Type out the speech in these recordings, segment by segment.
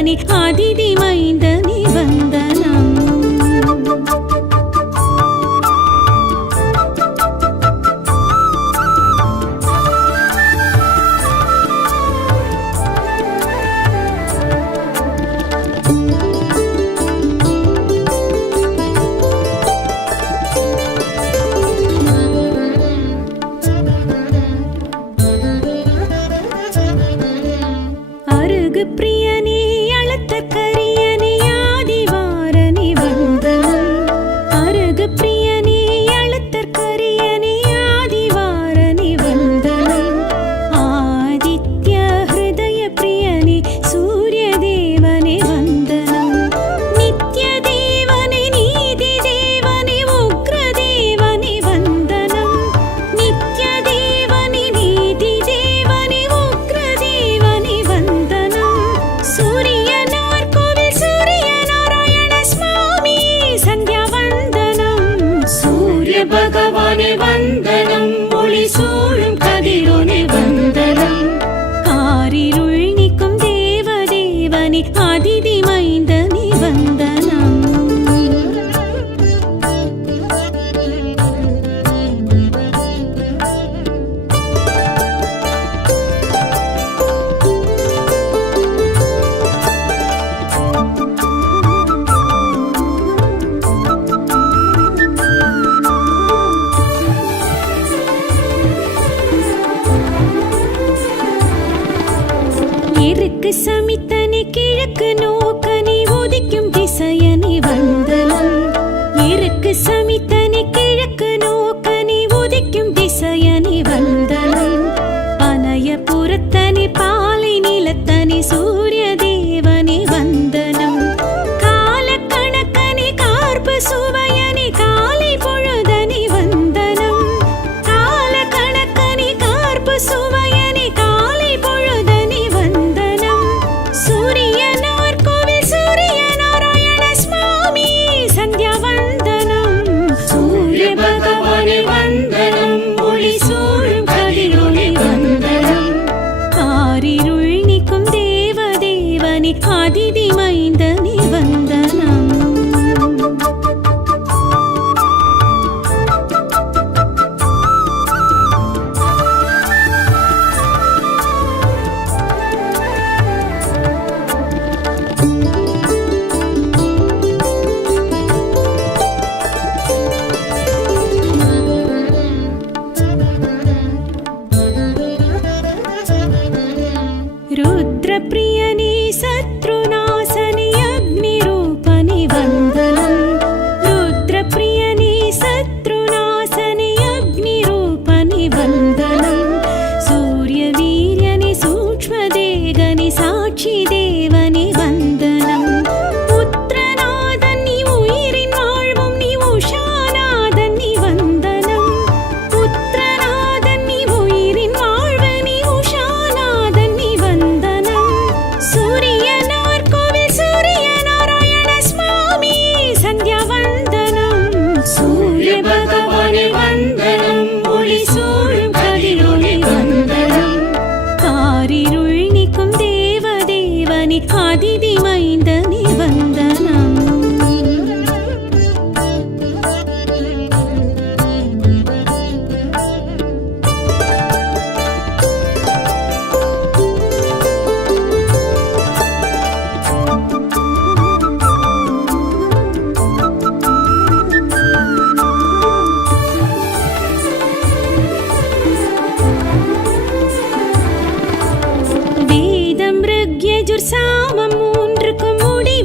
தேவனே அதிதி மைந்தனே வந்தனம். பிரியனே அழுத்த கரியனே ஆதிவாரனே வந்தனம். அருகு பிரியனே அழுத்த கரியனே ஆதிவாரனே வந்தனம். ஆதித்ய ஹிருதய பிரியனே சூரிய தேவனே வந்தனம். நித்ய தேவனே நீதி தேவனே உக்ர தேவனே வந்தனம். நித்ய தேவனே நீதி தேவனே உக்ர தேவனே வந்தனம். சூரியனார் கோவில் சூரிய நாராயண சுவாமி சந்தியா வந்தனம். சூரிய பகவானே வந்தனம். ஒளி சூழும் கதிரோனே வந்தனம். காரிருள் நீக்கும் தேவ தேவனே அதிதி மைந்தனே வந்தனம். இருக்கு சமித்தனே கிழக்கு நோக்கனே உதிக்கும் திசையனே வந்தனம். இருக்கு சமித்தனே கிழக்கு நோக்கனே உதிக்கும் திசையனே வந்தனம். பனயபுரத்தனே பாலை நிலத்தனே சூரிய தேவனே வந்தனம். கால கணக்கனே கார்பு சுவையனே காலை பொழுதனே வந்தனம். கால கணக்கனே கார்பு சுவையனே காலை பொழுதனே வந்தனம். சூரியனார் கோவில் சூரிய நாராயண சுவாமி சந்தியா வந்தனம். சூரிய பகவானே வந்தனம். ஒளி சூழும் கதிரோனே வந்தனம். காரிருள் நீக்கும் தேவ தேவனே அதிதி மைந்தனே வந்தனம். ருத்ரபிரியனே சத்ருநாசனே அக்னிரூபனே வந்தனம். ருத்ரபிரியனே சத்ருநாசனே அக்னிரூபனே வந்தனம். சூரிய வீரியனே சூக்ஷ்ம தேகனே சாட்சி தேவனே வந்தனம். புத்திரநாதன் நீ உயிரின் வாழ்வும் நீ உஷாநாதன் நீ வந்தனம். புத்திரநாதன் நீ உயிரின் வாழ்வு நீ உஷாநாதன் நீ வந்தனம். சூரியனார் கோவில் சூரிய நாராயண சுவாமி சந்தியா வந்தனம். சூரிய பகவானே வந்தனம். ஒளி சூழும் கதிரோனே வந்தனம். காரிருள் நீக்கும் தேவ தேவனே அதிதி மைந்தனே வந்தனம். வேதம் ருக்யஜுர் சாமம் மூன்றுக்கும் முடி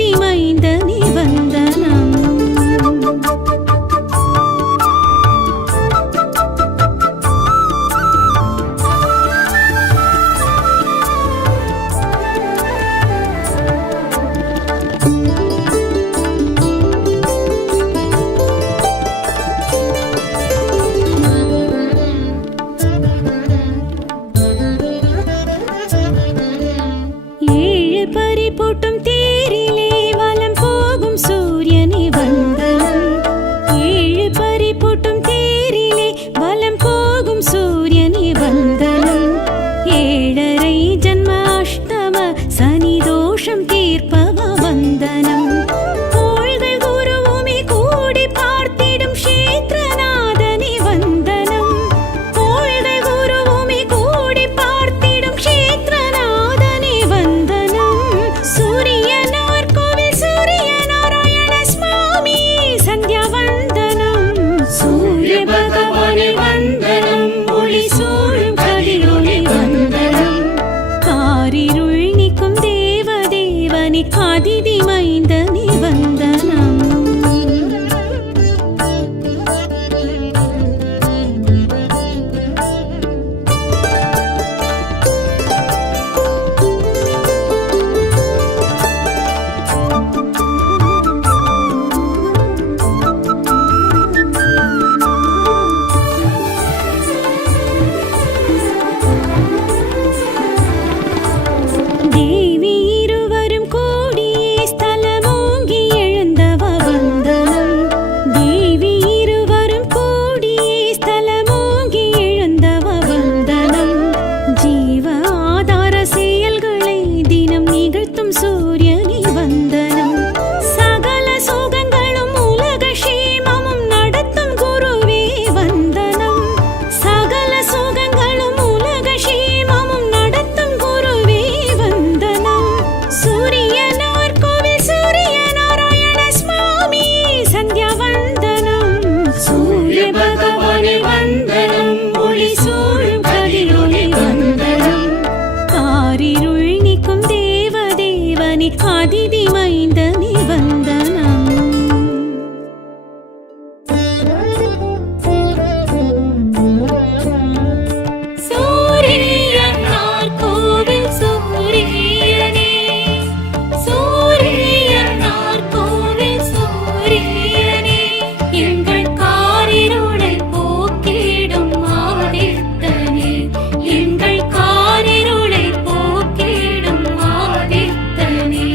அதிதி மைந்தனே வந்தனம். பறிபோட்டும் தேரிலே வலம் போகும் சூரியனே வந்தனம். ஏழு பறிபோட்டும் தேரிலே வலம் போகும் சூரியனே வந்தனம். ஏழரை ஜன்ம அஷ்டம சனி தோஷம் தீர்ப்பவ வந்தனம். கோள்கள் குருவுமே கூடி பார்த்திடும் க்ஷேத்ரநாதனே வந்தனம். கோள்கள் குருவுமே கூடி பார்த்திடும் க்ஷேத்ரநாதனே வந்தனம். சூரியனார் கோவில் சூரிய நாராயண சுவாமி சந்தியா வந்தனம். சூரிய பகவானே வந்தனம். ஒளி சூழும் கதிரொளி வந்தனம். காரிருள் நீக்கும் தேவதேவனே அதிதி மைந்தனே வந்தனம். தேவி இருவரும் கூடியே ஸ்தலமோங்கி எழுந்தவ வந்தனம். தேவி இருவரும் கூடியே ஸ்தலமோங்கி எழுந்தவ வந்தனம். ஜீவ ஆதார செயல்களை தினம் நிகழ்த்தும் சூரியனே வந்தனம். சகல சோகங்களும் உலக க்ஷேமமும் நடத்தும் குருவே வந்தனம். சகல சோகங்களும் உலக க்ஷேமமும் நடத்தும் குருவே வந்தனம். சூரியனார் கோவில் சூரிய நாராயண சுவாமி சந்தியா வந்தனம். சூரிய பகவானே வந்தனம். ஒளி சூழும் கதிரொளி வந்தனம். காரிருள் நீக்கும் தேவதேவனே அதிதி மைந்தனே வந்தனம். சூரியனார் கோவில் சூரியனே. சூரியனார் கோவில் சூரியனே. எங்கள் காரிருளை போக்கிடும் ஆதித்தனே. எங்கள் காரிருளை போக்கிடும் ஆதித்தனே.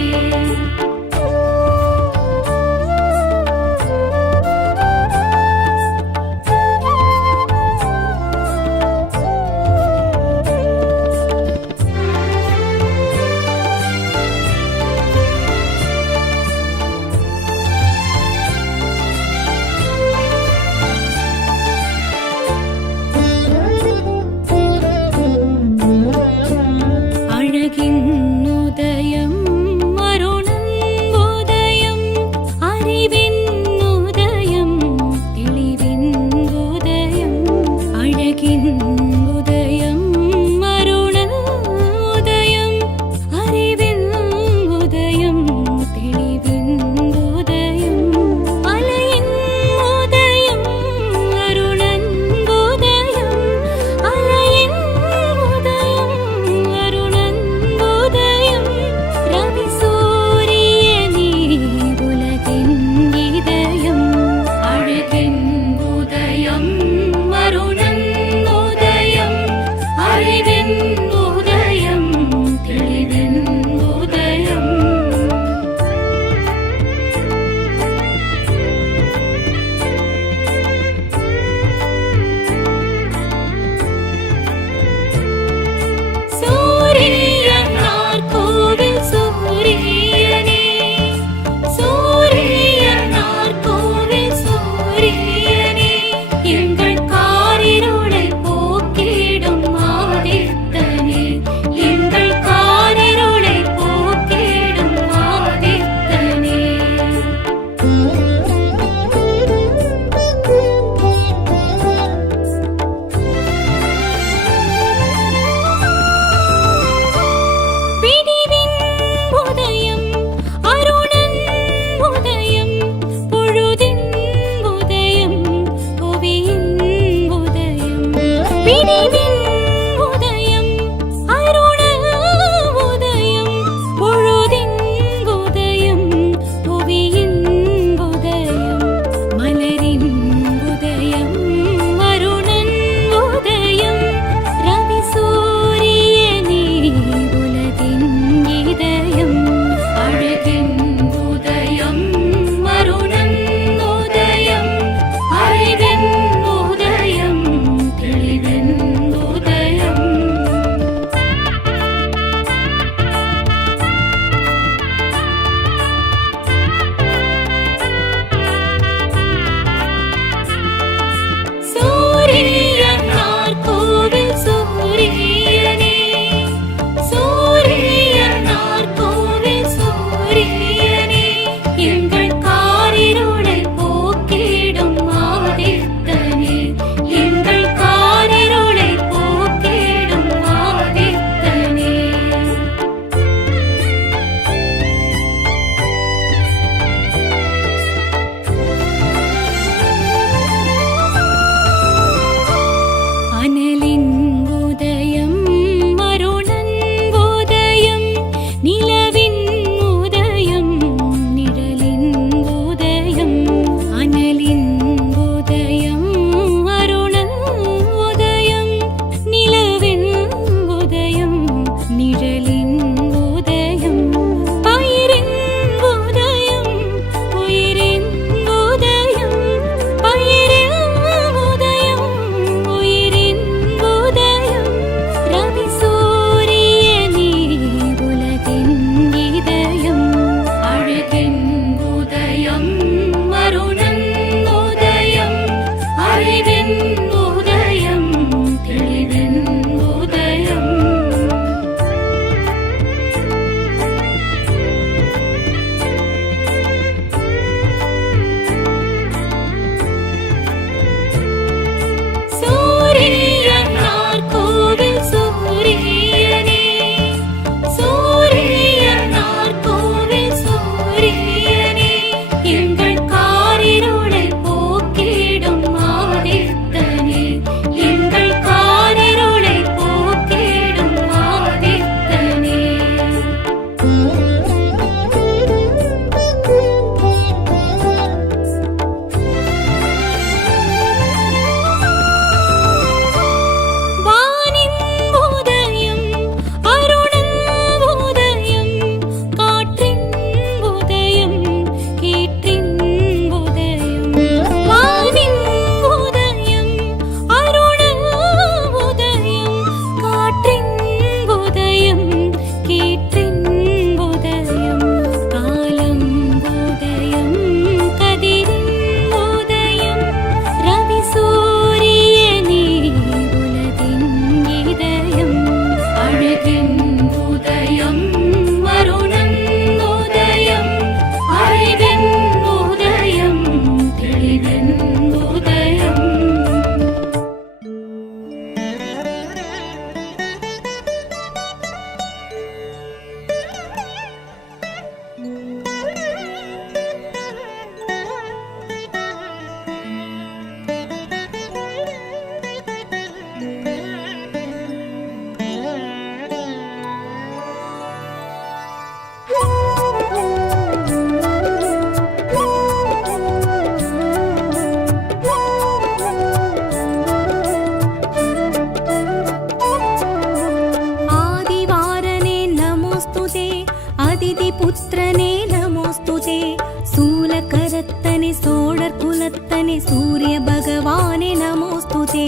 நமோஸ்துதே சூலகரத்தனே சோழர் குலத்தனே சூரிய பகவானே நமோஸ்துதே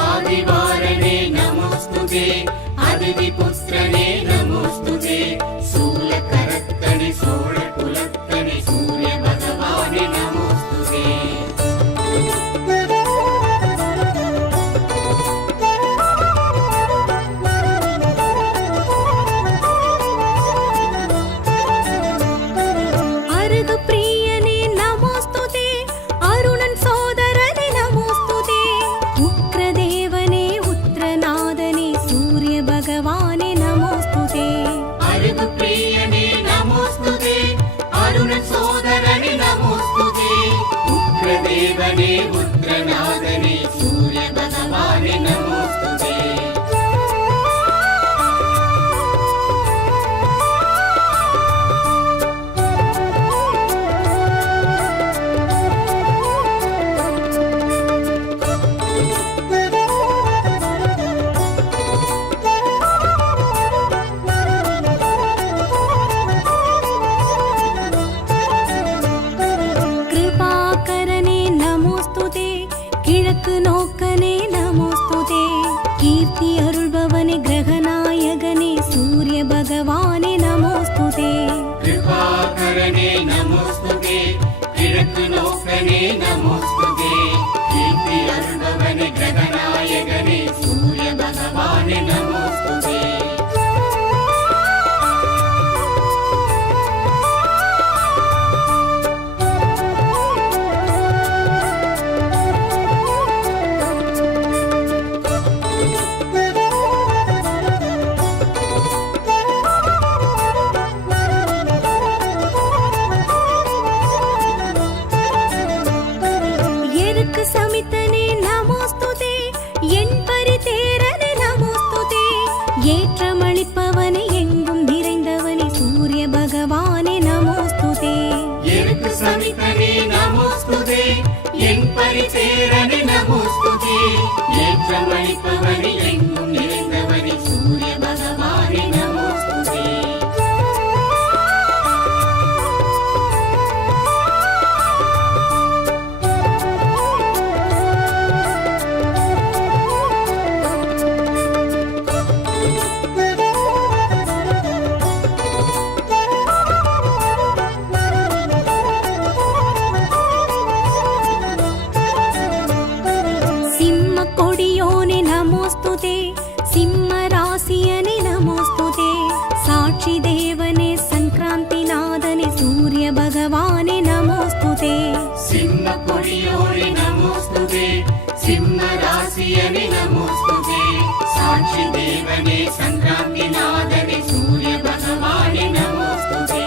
ஆதிவாரனே நமோஸ்துதே அதிதி புத்திரனே நமோஸ்துதே சூலகரத்தனே சோழர் குலத்தனே சூரிய பகவானே நமோஸ்துதே அருகு பிரியனே நமோஸ்துதே அருணன் சோதரனே நமோஸ்துதே உக்ரதேவனே உத்ரநாதனே சூரிய பகவானே நமோஸ்துதே அருகு பிரியனே நமோஸ்துதே அருணன் சோதரனே நமோஸ்துதே உக்ரதேவனே உத்ரநாதனே சூரிய பகவானே நமோஸ்துதே கிருபாகரனே நமோஸ்துதே கிழக்கு நோக்கனே நமோஸ்துதே கீர்த்தி அருள்பவனே கிரகநாயகனே சூரிய பகவானே நமோஸ்துதே கிருபாகரனே நமோஸ்துதே கிழக்கு நோக்கனே நமோஸ்துதே கீர்த்தி அருள்பவனே கிரகநாயகனே சூரிய பகவானே நமோஸ்துதே எருக்கு சமித்தனே நமோஸ்துதே என் பரிதேரனே நமோஸ்துதே ஏற்றமளிப்பவனே எங்கும் நிறைந்தவனே சூரிய பகவானே நமோஸ்துதே எருக்கு சமிதனே நமோஸ்துதே என் பரிசேரனே நமோஸ்துதே ஏற்றமளிப்பவனே எங்கும் நிறைந்தவனே சூரிய பகவானே நமோஸ்துதே சிம்ம கொடியோனே நமோஸ்துதே சிம்ம ராசியனே நமோஸ்துதே சாட்சி தேவனே சங்கிராந்தி நாதனே சூரிய பகவானே நமோஸ்துதே சிம்ம கொடியோனே நமோஸ்துதே சிம்ம ராசியனே நமோஸ்துதே சாட்சி தேவனே சங்கிராந்தி நாதனே சூரிய பகவானே நமோஸ்துதே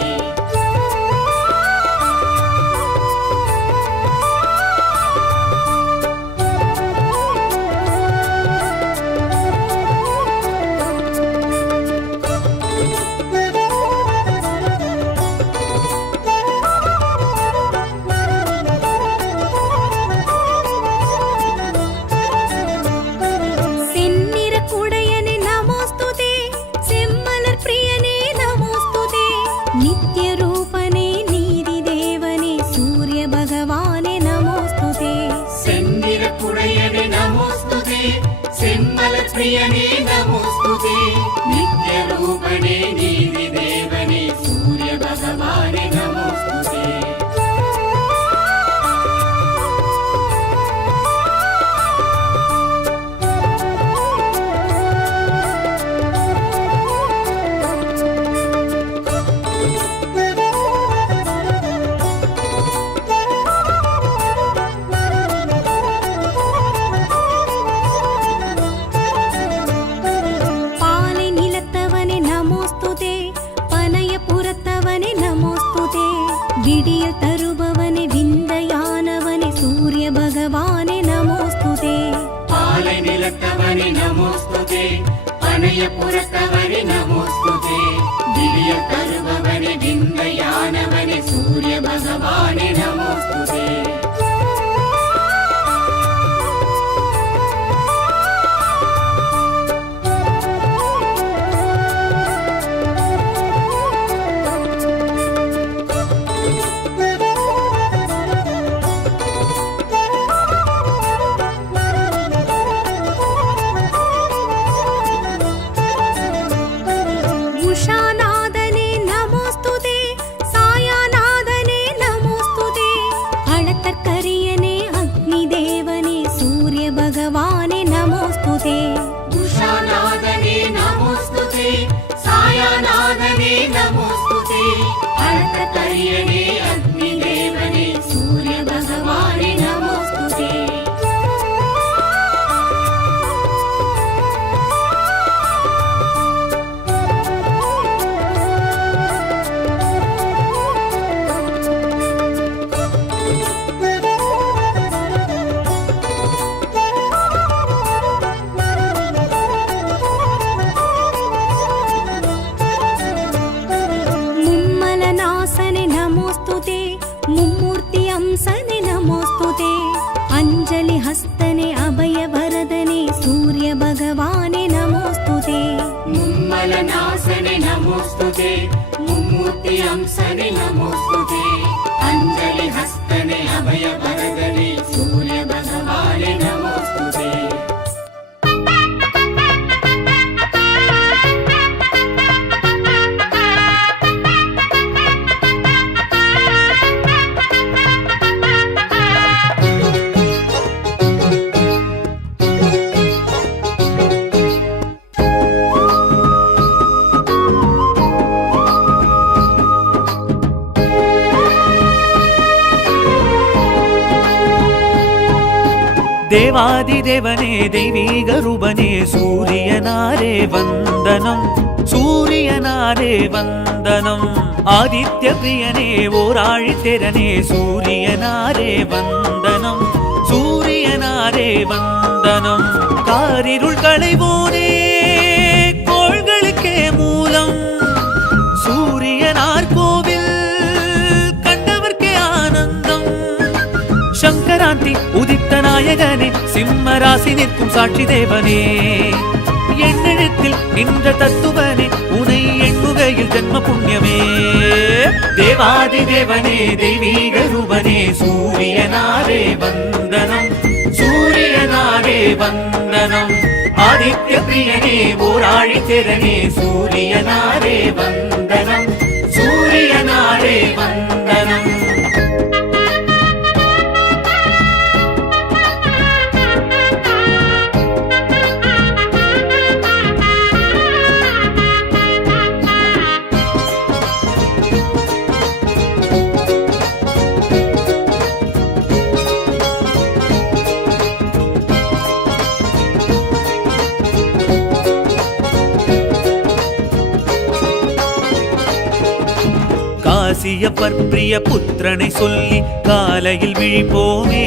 செந்நிற குடையனே நமோஸ்துதே செம்மலர் பிரியனே நமோஸ்துதே நித்ய ரூபனே நீதி தேவனே சூரிய பகவானே நமோஸ்துதே செந்திர குடையனே நமோஸ்துதே செம்மலர் பிரியனே நமோஸ்துதே நித்ய ரூபனே நீதி தேவனே சூரிய பகவானே நமோஸ்துதே பாலை நிலத்தவனே நமோஸ்துதே பனயபுரத்தவனே நமோஸ்துதே விடியல் தருபவனே விந்தையானவனே சூரிய பகவானே நமோஸ்துதே பாலை நிலத்தவனே நமோஸ்துதே பனயபுரத்தவனே நமோஸ்துதே திவ்ய தருபவனே விந்தையானவனே சூரிய பகவானே நமோஸ்துதே உஷாநாதனே நமோஸ்துதே, சாயாநாதனே நமோஸ்துதே, அளத்தற்கரியனே அக்னி தேவனே சூரிய பகவானே நமோஸ்துதே. உஷாநாதனே நமோஸ்துதே, சாயாநாதனே நமோஸ்துதே, அளத்தற்கரியனே அக்னி தேவனே சூரிய பகவானே நமோஸ்துதே. மும்மலநாசனே நமோஸ்துதே, மும்மூர்த்தி அம்சனே நமோஸ்துதே, அஞ்சலி ஹஸ்தனே அபய வரதனே சூரிய பகவானே நமோஸ்துதே. மும்மலநாசனே நமோஸ்துதே, மும்மூர்த்தி அம்சனே நமோஸ்துதே, அஞ்சலி ஹஸ்தனே அபய வரதனே சூரிய பகவானே நமோஸ்துதே. தேவாதி தேவனே தெய்வீக ரூபனே சூரியனாரே வந்தனம், சூரியனாரே வந்தனம். ஆதித்ய பிரியனே ஓராழித்திரனே சூரியனாரே வந்தனம், சூரியனாரே வந்தனம். காரிருள் களைவோனே கோள்களுக்கே மூலம், சூரியனார் கோவில் கண்டவர்க்கே ஆனந்தம். சங்கராந்தி உதித்த நாயகனே சிம்ம ராசி நிற்கும் சாட்சி தேவனே, எண்ணெழுத்தில் நின்ற தத்துவனே உனை எண்ணுகையில் ஜென்ம புண்ணியமே. தேவாதி தேவனே தெய்வீக ரூபனே சூரியனாரே வந்தனம், சூரியனாரே வந்தனம். ஆதித்ய பிரியனே ஓராழித்திரனே சூரியனாரே வந்தனம், சூரியனாரே வந்தனம். காசியப்பர் பிரிய புத்திரனை சொல்லி காலையில் விழிப்போமே,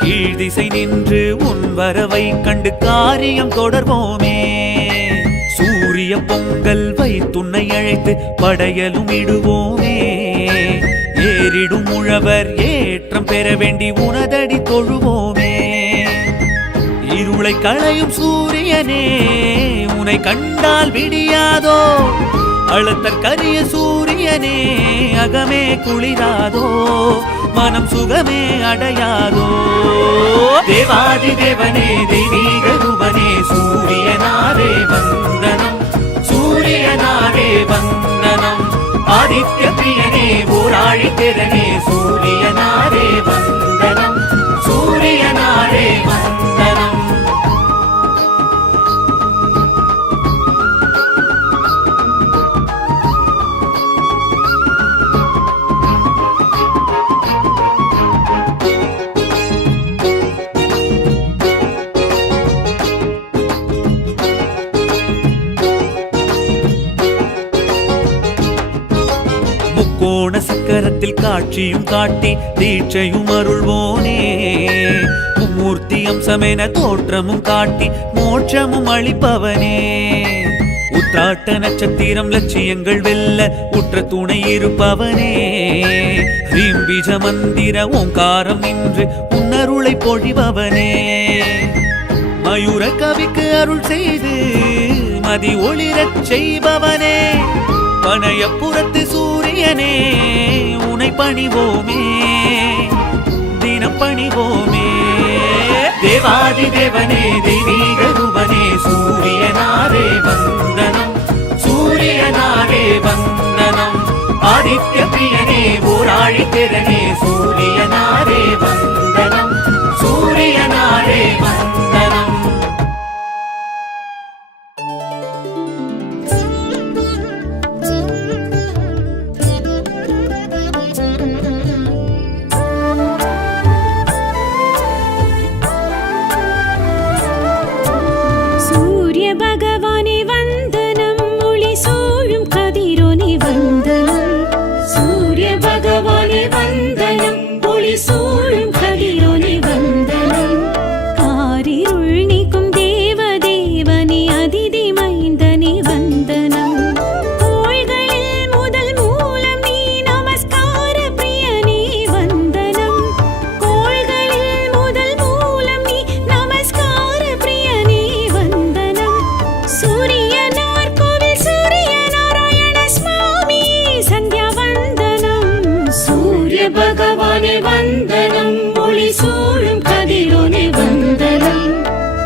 கீழ் திசை நின்று உன் வரவை கண்டு காரியம் தொடர்வோமே. சூரிய பொங்கல் வைத்துன்னை அழைத்து படையலும் இடுவோமே, ஏறிடும் உழவர் ஏற்றம் பெற வேண்டி உனதடி தொழுவோமே. இருளை களையும் சூரியனே உனை கண்டால் விடியாதோ, அளத்தற்கரிய சூரியனே அகமே குளிராதோ, மனம் சுகமே அடையாதோ. தேவாதி தேவனே தெய்வீக ரூபனே சூரியனாரே வந்தனம், சூரியனாரே வந்தனம். ஆதித்ய பிரியனே ஓராழித்திரனே சூரியனாரே வந்தனம், சூரியனாரே வந்தனம். கோண சக்கரத்தில் காட்சியும் காட்டி தீட்சையும் அருள்வோனே, மும்மூர்த்தி அம்சமென தோற்றமும் காட்டி மோட்சமும் அளிப்பவனே. உத்திராட்ட நட்சத்திரம் லட்சியங்கள் வெல்ல உற்ற துணை இருப்பவனே, ஹ்ரீம் பீஜ மந்திர ஓங்காரம் நின்று உன்னருளை பொழிபவனே. மயூர கவிக்கு அருள் செய்து மதி ஒளிரச் செய்பவனே, பனையப்புறத்து சூரியனே பணிவோமே தினம் பணிவோமே. தேவாதி தேவனே தெய்வீக ரூபனே சூரியனாரே வந்தனம் சூரியனாரே வந்தனம். ஆதித்ய பிரியனே ஊராழி திறனே சூரியனாரே வந்தனம் சூரியனாரே வந்தனம். சூரிய பகவானே வந்தனம் ஒளி சூழும் கதிரோனே வந்தனம். சூரிய பகவானே வந்தனம் ஒளி சூழும் கதிரோனே வந்தனம். காரிருள் நீக்கும் தேவதேவனே அதிதி மைந்தனே வந்தனம். கோள்களில் முதல் மூலம் நீ நமஸ்கார பிரியனே வந்தனம். கோள்களில் முதல் மூலம் நீ நமஸ்கார பிரியனே வந்தனம். சூரியனார் கோவில் சூரியநாராயண சுவாமி சந்தியா வந்தனம். சூரிய பகவானே வந்தனம் ஒளி சூழும் கதிரோனே வந்தனம்.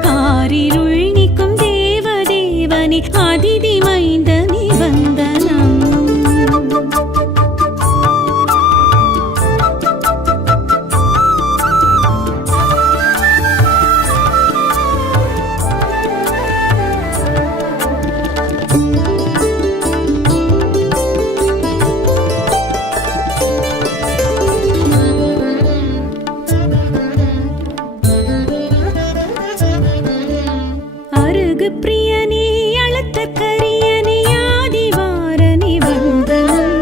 காரிருள் நீக்கும் தேவதேவனே அதிதி மைந்தனே வந்தனம். அருகு பிரியனே அழுத்த கரியனே ஆதிவாரனே வந்தனம்.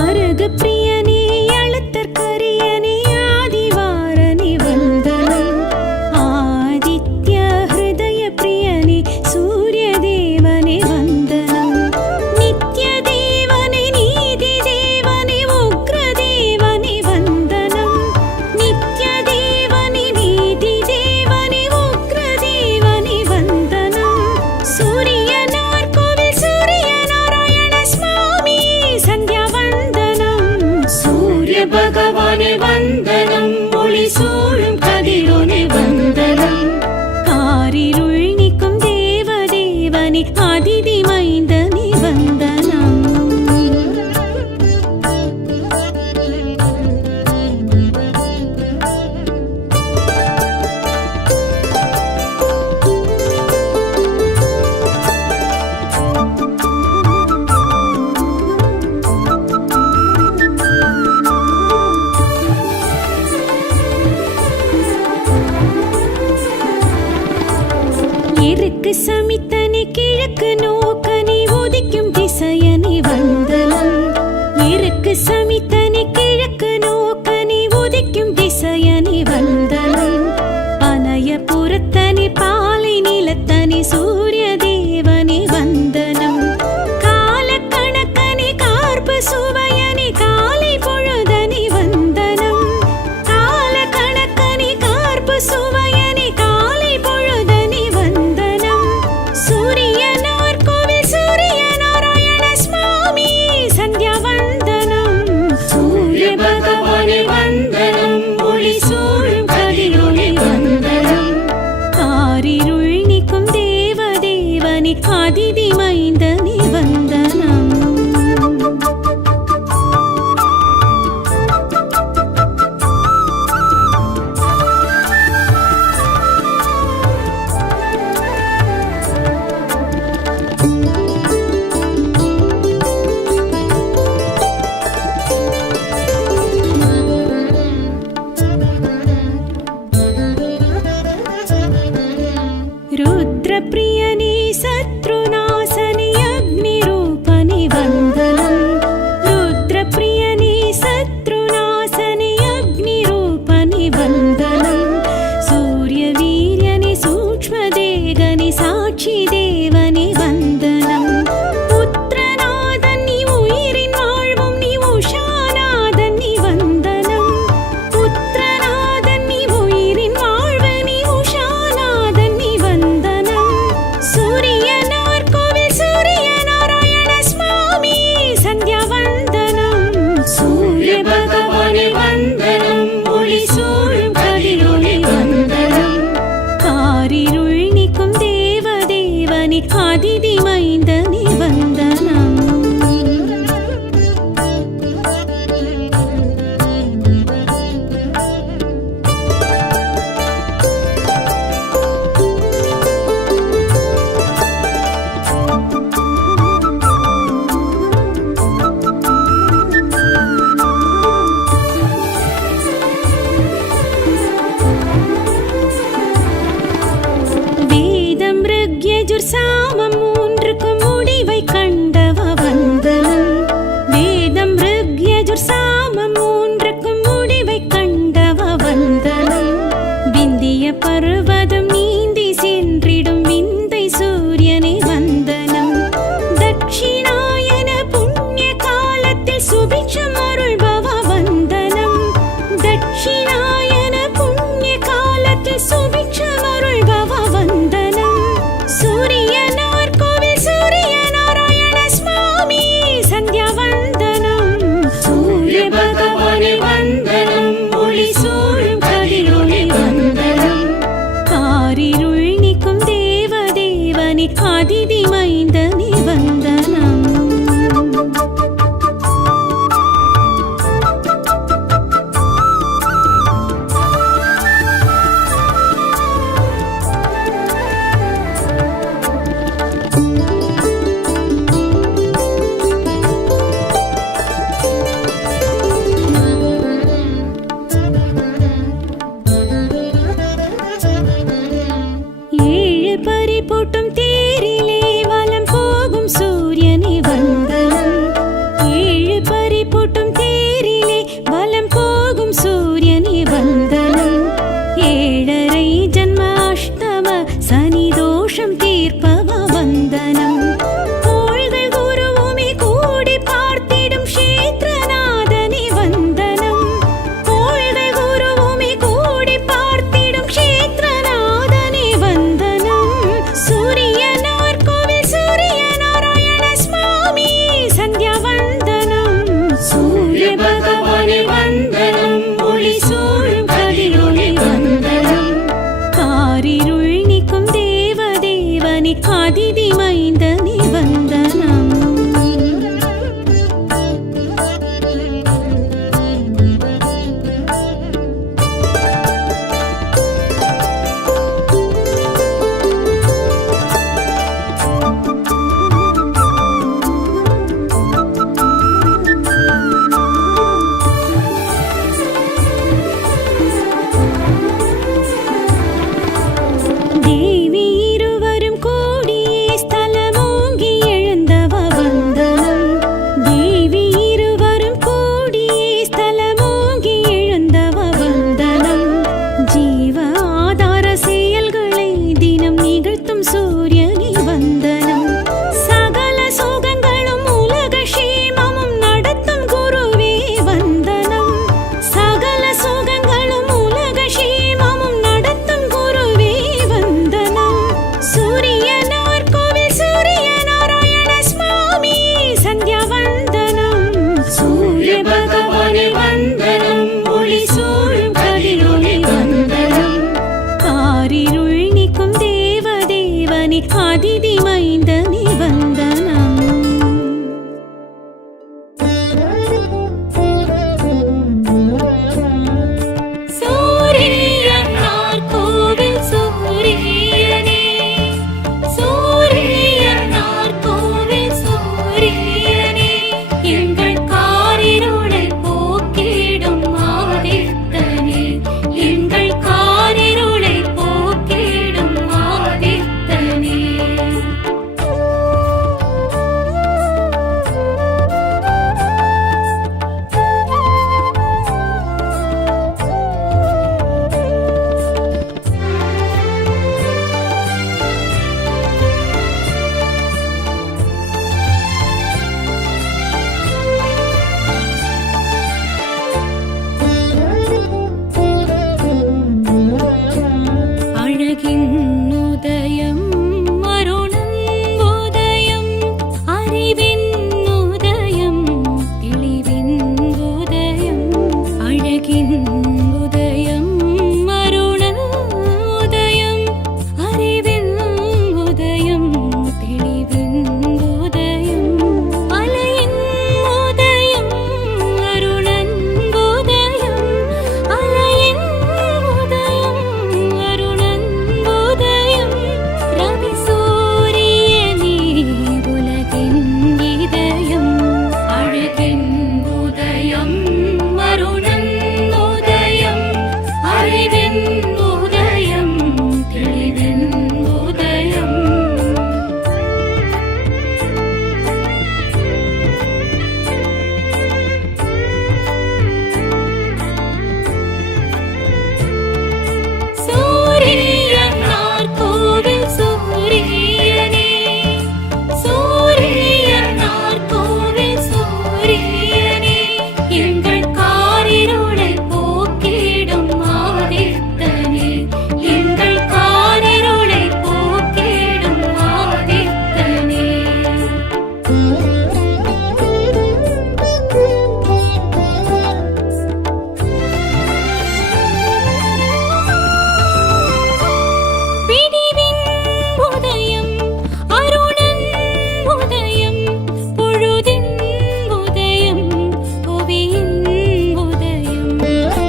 அருகு பிரியனே அழுத்த கரியனே ஆதிவாரனே வந்தனம். ஆதித்ய ஹிருதய பிரியனே சூரிய தேவனே வந்தனம். நித்ய தேவனே நீதி தேவனே உக்ர தேவனே வந்தனம். நித்ய தேவனே நீதி தேவனே உக்ர தேவனே வந்தனம். சூரியனார் கோவில் சூரியநாராயண சுவாமி சந்தியா வந்தனம். சூரிய பகவானே வந்தனம் ஒளி சூழும் கதிரோனே வந்தனம். காரிருள் நீக்கும் தேவதேவனே அதிதி மைந்தனே வந்தனம். எருக்கு சமித்தனே கிழக்கு நோக்கனே உதிக்கும் திசையனே வந்தனம். எருக்கு சமித்தனே கிழக்கு நோக்கனே உதிக்கும் திசையனே வந்தனம். பனயபுரத்தனே பாலை நிலத்தனே சூரிய தேவனே வந்தனம். காலக்கணக்கனே கார்ப்பு சுவையனே காலை பொழுதனே வந்தனம். காலக்கணக்கனே கார்ப்பு சுவையனே காலை பொழுதனே வந்தனம். சூரியனார் கோவில்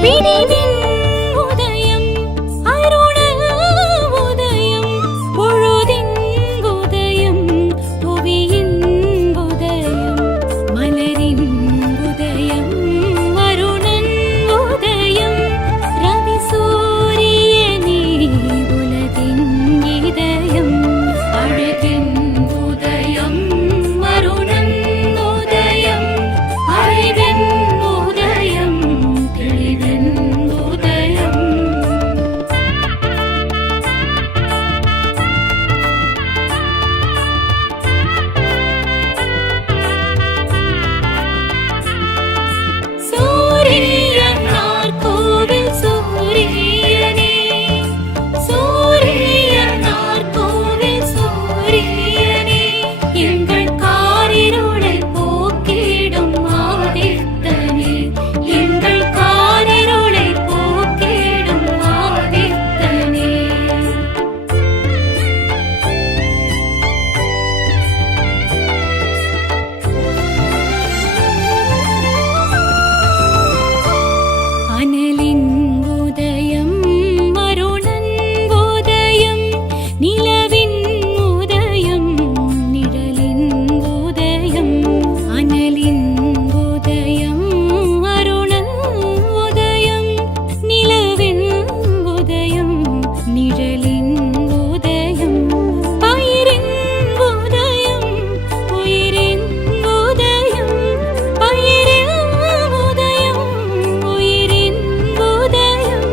விடிவின் உதயம் அருண உதயம் பொழுதின் உதயம் புவியின் உதயம் மலரின் உதயம் அருணன் உதயம் ரவி சூரியனே உலகின் இதயம் அழகின் உதயம் அருணன் உதயம் அறிவின் உதயம் தெளிவின் உதயம் சூரியனார் கோவில் சூரியனே சூரியனார் கோவில் சூரியனே எங்கள் காரிருளை போக்கிடும் ஆதித்தனே எங்கள் காரிருளை போக்கிடும் ஆதித்தனே அனலின் உதயம் அருணன் உதயம் நிலவின் உதயம் நிழலின் உதயம் அனலின் உதயம் அருணன் உதயம் நிலவின் உதயம் நிழலின் உதயம் பயிரின் உதயம் உயிரின் உதயம் பயிரின் உதயம் உயிரின் உதயம்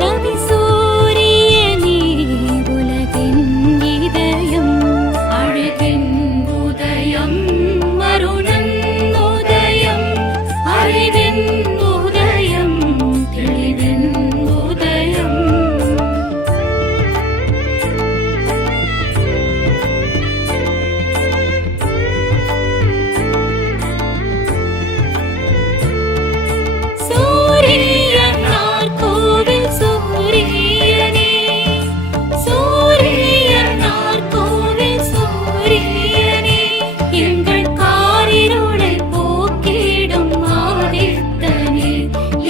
ரவி சூரியனே உலகின் இதயம் அழகின் உதயம் அருணன் உதயம் அறிவின் உதயம் தெளிவின் உதயம் சூரியனார் கோவில் சூரியனே சூரியனார் கோவில் சூரியனே எங்கள் காரிருளை போக்கிடும் ஆதித்தனே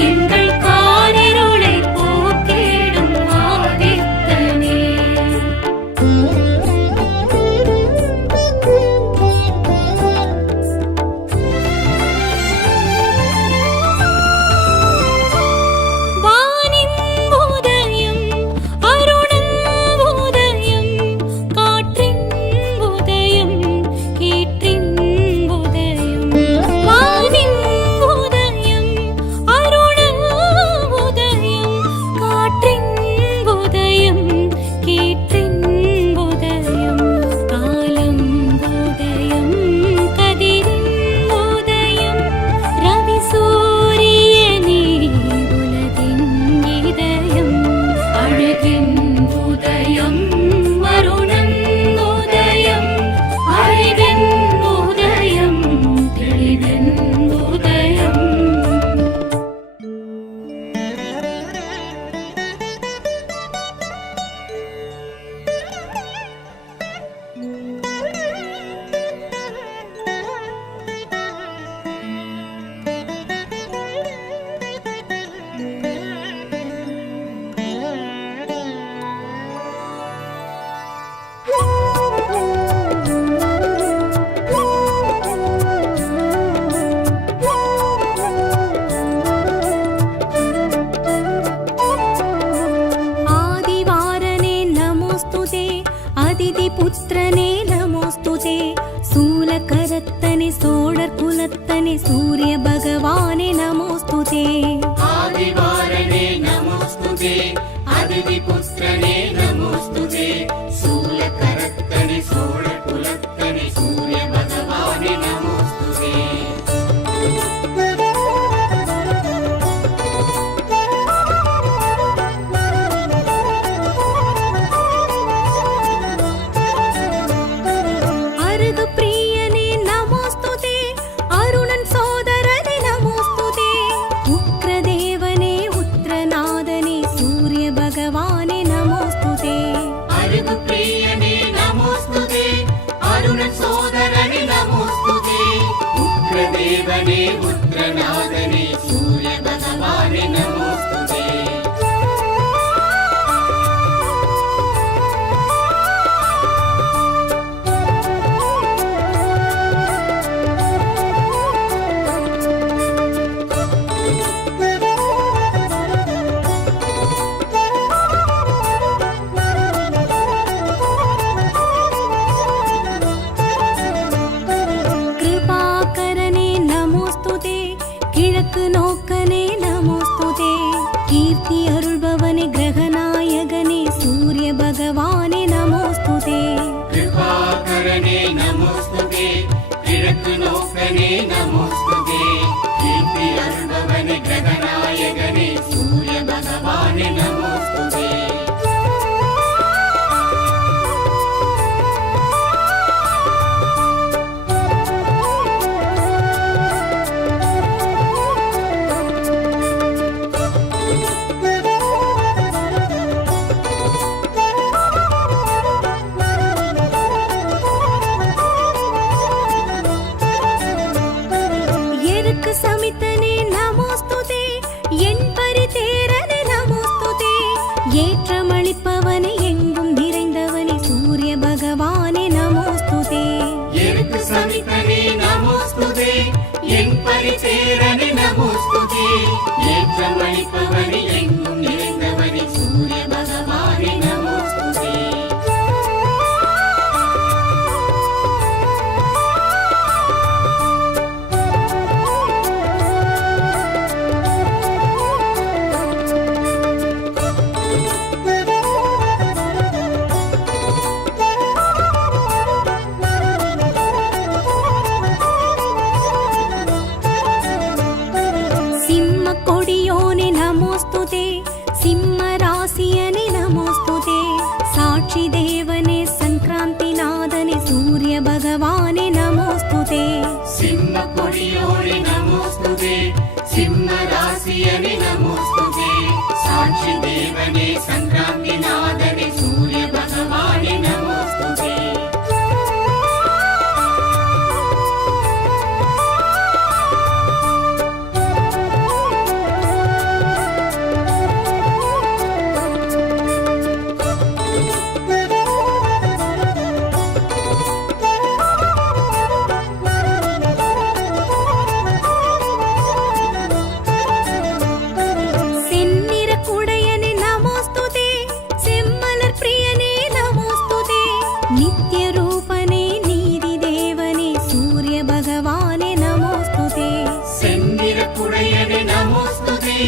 எங்கள் காரிருளை போக்கிடும் ஆதித்தனே வானின் உதயம் அருணன் உதயம் காற்றின் உதயம் கீற்றின் உதயம் வானின் உதயம் அருணன் உதயம் காற்றின் உதயம் கீற்றின் உதயம் காலம் உதயம் கதிரின் உதயம் ரவி சூரியனே உலகின் இதயம் அழகின் உதயம் அருணன் உதயம் அறிவின் உதயம் தெளிவின் உதயம் आदिवारने नमोस्तुते அதிதிபுத்திரனே நமோஸ்துதே சூலகரத்தனே சோழர் குலத்தனே சூரிய பகவானே நமோஸ்துதே ஆதிவாரனே நமோஸ்துதே அதிதிபுத்திரனே நமோஸ்துதே சூலகரத்தனே சோழர் குலத்தனே சூரிய பகவானே நமோஸ்துதே அருகு பிரியனே நமோஸ்துதே அருணன் சோதரனே நமோஸ்துதே உக்ரதேவனே நமோஸ்துதே கீர்த்தி அருள்பவனே கிரகநாயகனே சூரிய பகவானே நமோஸ்துதே எருக்கு சமித்தனே நமோஸ்துதே என் பரிதேரனே நமோஸ்துதே ஏற்றமளிப்பவனே எங்கும் நிறைந்தவனே சூரிய பகவானே நமோஸ்துதே எருக்கு சமித்தனே நமோஸ்துதே என் பரிசேரனே நமோஸ்துதே ஏற்றமளிப்பவனே எங்கும் நிறைந்தவனே சூரிய பகவானே நமோஸ்துதே சிம்ம கொடியோனே நமோஸ்துதே சிம்ம ராசியனே நமோஸ்துதே சாட்சி தேவனே சங்கிராந்தி நாதனே சூரிய பகவானே நமோஸ்துதே சிம்ம கொடியோனே நமோஸ்துதே சிம்ம ராசியனே நமோஸ்துதே சாட்சி தேவனே சங்கிராந்தி நாதனே சூரிய பகவானே நமோஸ்துதே செந்நிற குடையனே நமோஸ்துதே செம்மலர் பிரியனே நமோஸ்துதே நித்ய ரூபனே நீதி தேவனே சூரிய பகவானே நமோஸ்துதே செந்திர குடையனே நமோஸ்துதே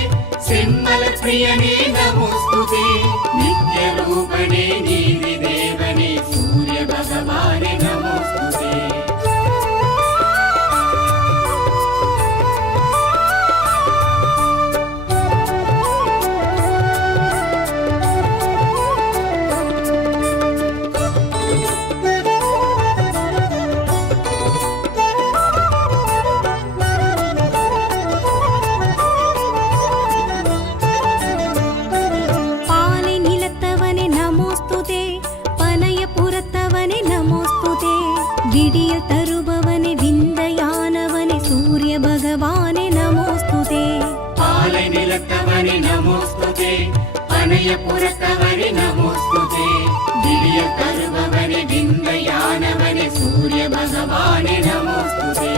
செம்மலர் பிரியனே நமோஸ்துதே நித்ய ரூபனே நீதி தேவனே சூரிய பகவானே நமோஸ்துதே பாலை நிலத்தவனே நமோஸ்துதே பனைய புறத்தவனே நமோஸ்துதே விடியல் தருபவனே விந்தையானவனே சூரிய பகவானே நமோஸ்துதே பாலை நிலத்தவனே நமோஸ்துதே பனைய புறத்தவனே நமோஸ்துதே விடிய தருபவனே விந்தையானவனே சூரிய பகவானே நமோஸ்துதே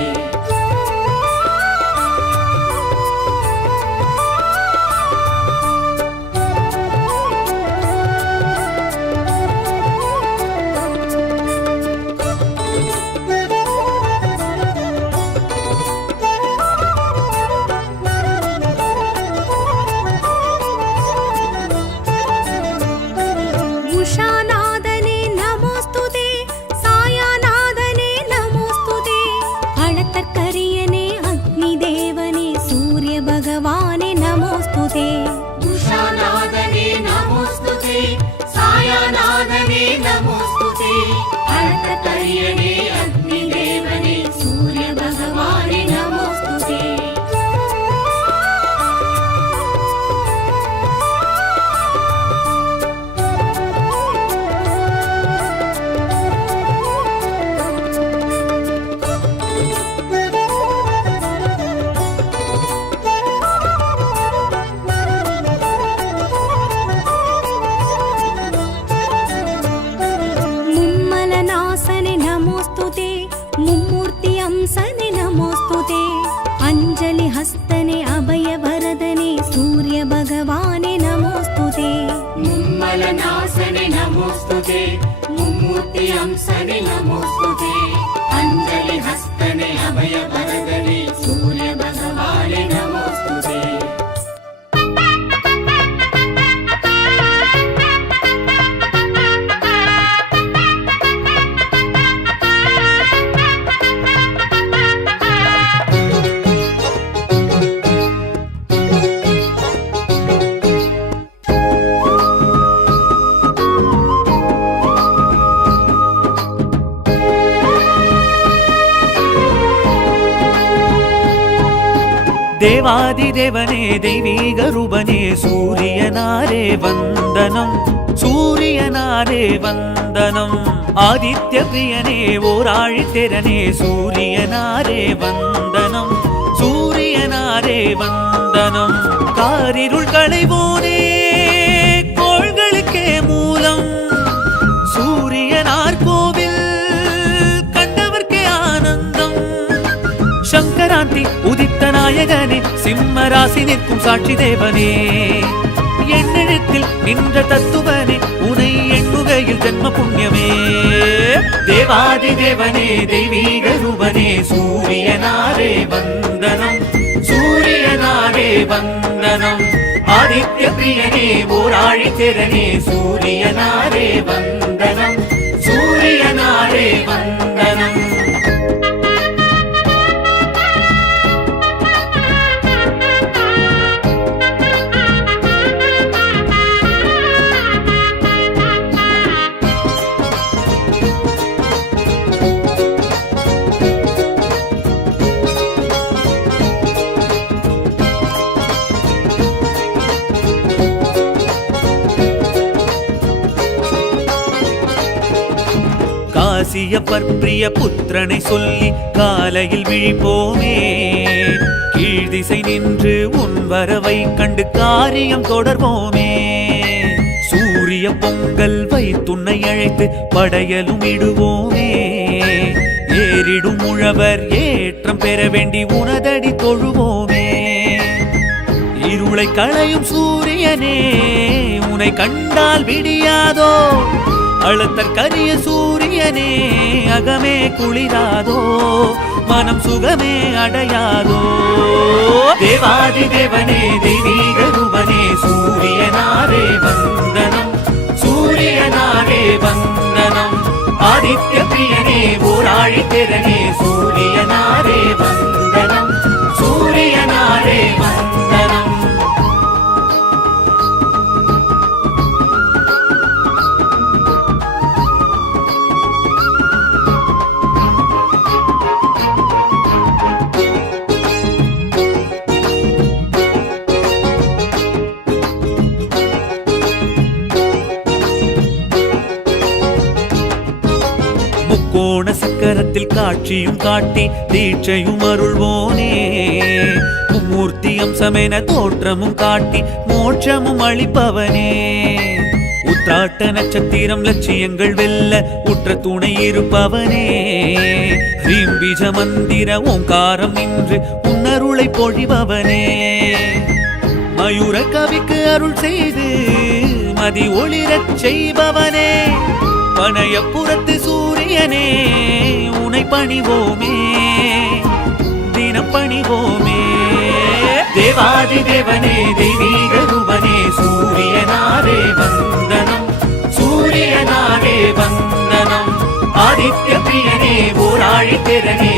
உஷாநாதனே நமோஸ்துதே சாயாநாதனே நமோஸ்துதே அளத்தற்கரியனே அக்னி தேவனே சூரிய பகவானே நமோஸ்துதே உஷாநாதனே நமோஸ்துதே சாயாநாதனே நமோஸ்துதே அழகரியனே அக்னி தேவனே சூரிய பகவானே நமோஸ்துதே மும்மலநாசனே நமோஸ்துதே மும்மூர்த்தி அம்சனே நமோஸ்துதே அஞ்சலி ஹஸ்தனே அபயவரதனே சூரிய பகவானே நமோஸ்துதே மும்மலநாசனே நமோஸ்துதே மும்மூர்த்தி அம்சனே நமோஸ்துதே அஞ்சலி ஹஸ்தனே அபய வரதனே சூரிய பகவானே நமோஸ்துதே தேவாதி தேவனே தெய்வீக ரூபனே சூரியனாரே வந்தனம் சூரியனாரே வந்தனம் ஆதித்ய பிரியனே ஓராழித்திரனே சூரியனாரே வந்தனம் சூரியனாரே வந்தனம் காரிருள் களைவோனே கோள்களுக்கே மூலம் சூரியனார் கோவில் கண்டவர்க்கே ஆனந்தம் சங்கராந்தி உதித்த நாயகனே சிம்ம ராசி நிற்கும் சாட்சி தேவனே எண்ணெழுத்தில் நின்ற தத்துவனே உனை எண்ணுகையில் ஜென்ம புண்ணியமே தேவாதி தேவனே தெய்வீக ரூபனே சூரியனாரே வந்தனம் சூரியனாரே வந்தனம் ஆதித்ய பிரியனே ஓராழித்திரனே சூரியனாரே வந்தனம் சூரியனாரே வந்தனம் காசிய பற்பிரிய புத்திரனை சொல்லி காலையில் விழிப்போமே கீழ்திசை நின்று உன் வரவை கண்டு காரியம் தொடர்வோமே சூரிய பொங்கல் வைத்துன்னை அழைத்து படையலும் இடுவோமே ஏறிடும் உழவர் ஏற்றம் பெற வேண்டி உனதடி தொழுவோமே இருளை களையும் சூரியனே உன்னை கண்டால் விடியாதோ அழுத்தற் கரிய சூரியனே அகமே குளிராதோ மனம் சுகமே அடையாதோ தேவாதி தேவனே தெய்வீக ரூபனே சூரியனாரே வந்தனம் சூரியனாரே வந்தனம் ஆதித்ய பிரியனே ஓராழித்திரனே சூரியனாரே வந்தனம் சூரியனாரே வந்தனம் கோண சக்கரத்தில் காட்சியும் காட்டி தீட்சையும் அருள்வோனே மும்மூர்த்தி அம்சமென தோற்றமும் காட்டி மோட்சமும் அளிப்பவனே உத்ராட்ட நட்சத்திரம் லட்சியங்கள் வெல்ல உற்ற துணை இருப்பவனே ஹ்ரீம் பீஜ மந்திர ஓங்காரம் நின்று உன்னருளை பொழிபவனே மயூர கவிக்கு அருள் செய்து மதி ஒளிரச் செய்பவனே பனையப்புறத்து சூரியனே உனை பணிவோமே தினம் பணிவோமே தேவாதி தேவனே தெய்வீக ரூபனே சூரியனாரே வந்தனம் சூரியனாரே வந்தனம் ஆதித்ய பிரியனே ஓராழித்திரனே